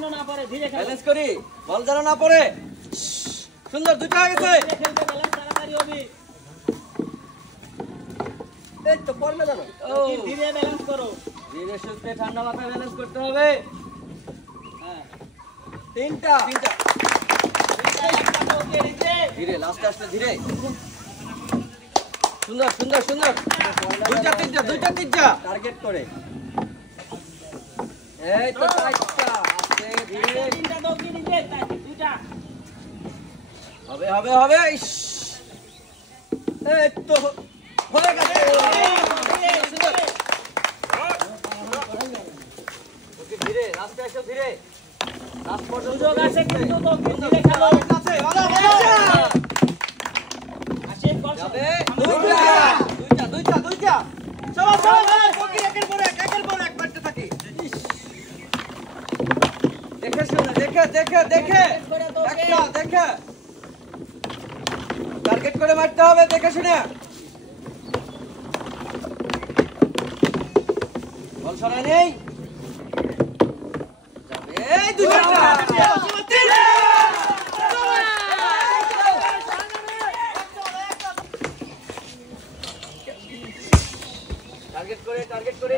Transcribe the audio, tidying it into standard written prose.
যেন না পড়ে, ধীরে খেলো। ব্যালেন্স করি, বল যেন না পড়ে। সুন্দর, দুটো হয়ে গেছে। ধীরে খেলতে, ব্যালেন্স তাড়াতাড়ি হবে। এই তো পড়বে জানো। ও ধীরে ব্যালেন্স করো। ধীরে সুস্থে ঠান্ডা মাথায় ব্যালেন্স করতে হবে। হ্যাঁ, তিনটা একটা ওকে দিতে। ধীরে, লাস্টে আসলে ধীরে। সুন্দর সুন্দর সুন্দর, দুইটা তিনটা টার্গেট করে। এই তো চারটা, আস্তে ধীরে। তিনটা দাও কি দিতে, দুটা। হবে হবে হবে। ইস, এই তো হয়ে গেছে। সুন্দর। ওকে ধীরে, লাস্টে আসো ধীরে। লাস্ট পর্যন্ত সুযোগ আছে কিন্তু তো ধীরে খেলো। আছে, ভালো ভালো। আশিক বল যাবে দুইটা। সবাই ওকে একের পর এক মারতে থাকি। দেখে শুনে, দেখে টার্গেট করে মারতে হবে, দেখে শুনে। বল সরাই নেই, যাবে এই দুইটা। টার্গেট করে